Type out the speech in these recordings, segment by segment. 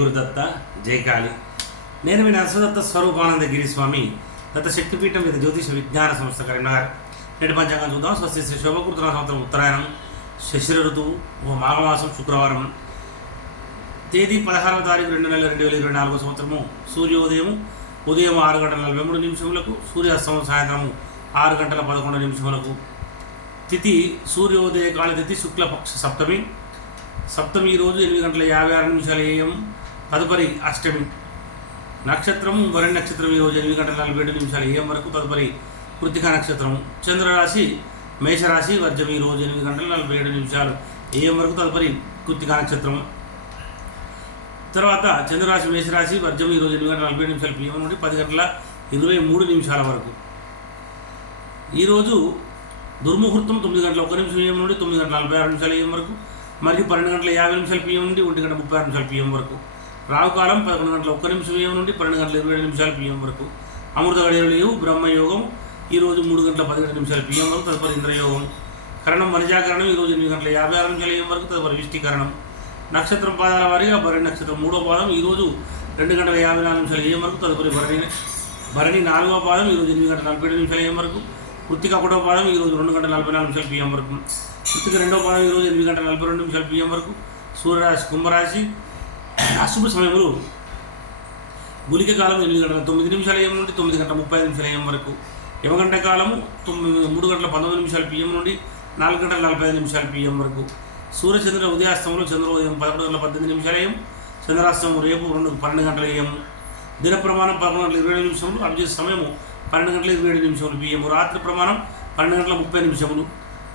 గురుదత్త జయకాళి నేను మీ నరసదత్త స్వరూపానంద గిరిస్వామి. దత్త శక్తిపీఠం మీద జ్యోతిష విజ్ఞాన సంస్థ కరీంనగర్. నేటి పంచాంగం చూద్దాం. స్వస్తి శ్రీ శోభకృతుల సంవత్సరం ఉత్తరాయణం. శశిర ఋతువు ఓ మాఘమాసం శుక్రవారం. తేదీ పదహారవ తారీఖు రెండు నెలల రెండు వేల ఇరవై నాలుగో సంవత్సరము. సూర్యోదయం ఉదయం ఆరు గంటల నలభై మూడు నిమిషములకు సూర్యాస్తమం సాయంత్రం ఆరు గంటల పదకొండు నిమిషములకు. తిథి సూర్యోదయ కాల తిథి శుక్లపక్ష సప్తమి. సప్తమి ఈరోజు ఎనిమిది గంటల యాభై ఆరు నిమిషాలు ఏఎం తదుపరి అష్టమి నక్షత్రం వరుణ నక్షత్రం ఈరోజు ఎనిమిది గంటల నలభై ఏడు నిమిషాలు ఏఎం వరకు తదుపరి కృతిక నక్షత్రం. చంద్రరాశి మేషరాశి వర్జం ఈరోజు ఎనిమిది గంటల నలభై ఏడు నిమిషాలు ఏఎం వరకు తదుపరి కృతిక నక్షత్రం. తర్వాత చంద్రరాశి మేషరాశి వర్జం ఈరోజు ఎనిమిది గంటల నలభై ఏడు నిమిషాలు పిఎం నుండి పది గంటల ఇరవై మూడు నిమిషాల వరకు. ఈరోజు దుర్ముహూర్తం తొమ్మిది గంటల ఒక నిమిషం ఏం నుండి తొమ్మిది గంటల నలభై ఆరు నిమిషాలు ఏం వరకు మరియు పన్నెండు గంటల యాభై నిమిషాలు పిఎం నుండి ఒంటి గంట ముప్పై ఆరు నిమిషాలు పిఎం వరకు. రావుకాలం పదకొండు గంటల ఒక్క నిమిషం ఏం నుండి పన్నెండు గంటల ఇరవై ఏడు నిమిషాలు పిఎం వరకు. అమృత గడియలు లేవు బ్రహ్మయోగం ఈరోజు మూడు గంటల పదిహేడు నిమిషాలు పిఎం వరకు తదుపరి ఇంద్రయోగం. కరణం వనిజాకరణం ఈరోజు ఎనిమిది గంటల యాభై ఆరు నిమిషాలు ఏం వరకు తదుపరి విష్టికరణం. నక్షత్రం పాదాల వారీగా భరణి నక్షత్రం మూడో పాదం ఈరోజు రెండు గంటల యాభై నాలుగు నిమిషాలు ఏం వరకు తదుపరి భరణి భరణి నాలుగో పాదం ఈరోజు ఎనిమిది గంటల నలభై ఏడు నిమిషాలు ఏం వరకు. కృతిక ఒకటో పాదం ఈరోజు రెండు గంటల నలభై నాలుగు నిమిషాలు పిఎం వరకు. కృతిక రెండో పాదం ఈరోజు ఎనిమిది గంటల నలభై రెండు నిమిషాలు పిఎం వరకు. సూర్యరాశి కుంభరాశి అశుభ సమయంలో గులిక కాలం ఎనిమిది గంటల తొమ్మిది నిమిషాల ఏం నుండి తొమ్మిది గంటల ముప్పై నిమిషాల ఏం వరకు. యమగంట కాలము తొమ్మిది మూడు గంటల పంతొమ్మిది నిమిషాలు పిఎం నుండి నాలుగు గంటల నలభై ఐదు నిమిషాలు పిఎం వరకు. సూర్యచంద్ర ఉదయాస్తంలో చంద్రోదయం పదకొండు గంటల పద్దెనిమిది నిమిషాల ఏం చంద్రాస్తం రేపు రెండు పన్నెండు గంటల ఏం దిన ప్రమాణం పదకొండు గంటల ఇరవై ఏడు నిమిషములు అభిజిత్ సమయము పన్నెండు గంటల ఇరవై ఏడు నిమిషములు. బియ్యము రాత్రి ప్రమాణం పన్నెండు గంటల ముప్పై నిమిషములు.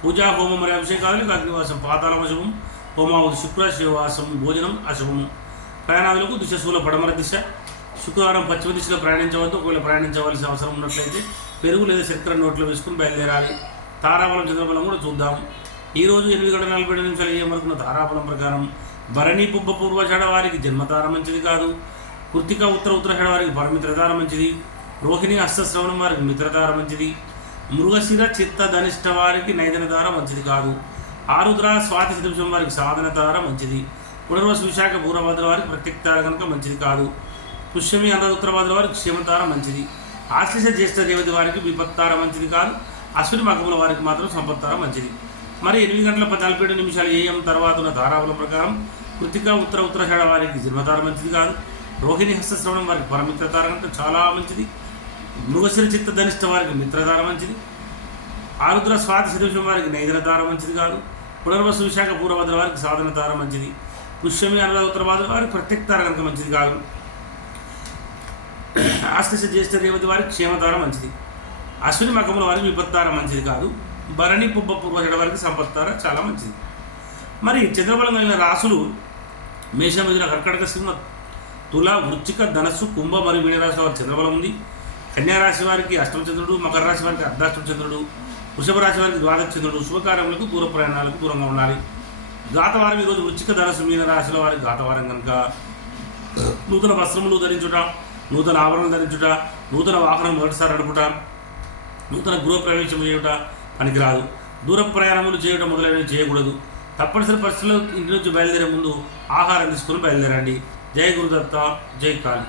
పూజా హోమం మరియు అభిషేకాలు అగ్నివాసం పాతాల వశము హోమావతి శుక్ర శివవాసం భోజనం అశుభము. ప్రయాణాలకు దిశ శూల పడమర దిశ. శుక్రవారం పశ్చిమ దిశలో ప్రయాణించవద్దు. ఒకవేళ ప్రయాణించవలసిన అవసరం ఉన్నట్లయితే పెరుగు లేదా చక్కెర నోట్లో వేసుకుని బయలుదేరాలి. తారాబలం చంద్రబలం కూడా చూద్దాం. ఈరోజు ఎనిమిది గంటల నలభై నిమిషాలు ఏ వరకున్న తారాబలం ప్రకారం భరణి పుబ్బ పూర్వషాఢ వారికి జన్మతార మంచిది కాదు. కృతిక ఉత్తర ఉత్తరాషాఢ వారికి పరమిత్రతార మంచిది. రోహిణి హస్తశ్రవణం వారికి మిత్రతార మంచిది. మృగశిర చిత్త ధనిష్ట వారికి నైదనతార మంచిది కాదు. ఆరుద్ర స్వాతి శతమిషం వారికి సాధన తార మంచిది. పునర్వసు విశాఖ పూర్వభద్ర వారికి ప్రత్యక్తార కనుక మంచిది కాదు. పుష్యమి అన్న ఉత్తరభద్ర వారికి క్షేమతార మంచిది. ఆశ్లేష జ్యేష్ఠ దేవత వారికి విపత్తార మంచిది కాదు. అశ్విని మగముల వారికి మాత్రం సంపత్తార మంచిది. మరి ఎనిమిది గంటల పద్నాలుగు నిమిషాలు ఏఎం తర్వాత ఉన్న తారాబలం ప్రకారం కృతిక ఉత్తర ఉత్తరాషాఢ వారికి జన్మతార మంచిది కాదు. రోహిణి హస్తశ్రవణం వారికి పరమిత్రతార కనుక చాలా మంచిది. మృగశిర చిత్త ధనిష్ట వారికి మిత్రధార మంచిది. ఆరుద్ర స్వాతి శతవిషం వారికి నైదన తార మంచిది కాదు. పునర్వసు విశాఖ పూర్వభద్ర వారికి సాధన తార మంచిది. పుష్యమి అనురాధ ఉత్తరభద్ర వారికి ప్రత్యేక తార కనుక మంచిది కాదు. ఆశ్లేష జ్యేష్ఠ రేవతి వారికి క్షేమతార మంచిది. అశ్విని మకముల వారికి విపత్తార మంచిది కాదు. భరణి పుబ్బ పూర్వజడ వారికి సంపత్తార చాలా మంచిది. మరి చంద్రబలం కలిగిన రాసులు మేషమిథున కర్కటక సింహ తుల వృచ్చిక ధనస్సు కుంభ మరియు మీనరాశి వారి చంద్రబలం ఉంది. కన్యారాశి వారికి అష్టమచంద్రుడు మకర రాశి వారికి అర్ధాష్టమచంద్రుడు వృషభ రాశి వారికి ద్వాదశ చంద్రుడు శుభకార్యములకు దూర ప్రయాణాలకు దూరంగా ఉండాలి. గాతవారం ఈరోజు వృచ్చిక ధనసు మీన రాశిలో వారికి గాతవారం కనుక. నూతన వస్త్రములు ధరించుట నూతన ఆభరణం ధరించుట నూతన వాహనం మొదటిసారి నడుపుట నూతన గృహప్రవేశం చేయుట పనికిరాదు. దూర ప్రయాణములు చేయడం మొదలైనవి చేయకూడదు. తప్పనిసరి పరిస్థితుల్లో ఇంటి నుంచి బయలుదేరే ముందు ఆహారం తీసుకుని బయలుదేరండి. జై గురుదత్త జై కాళీ.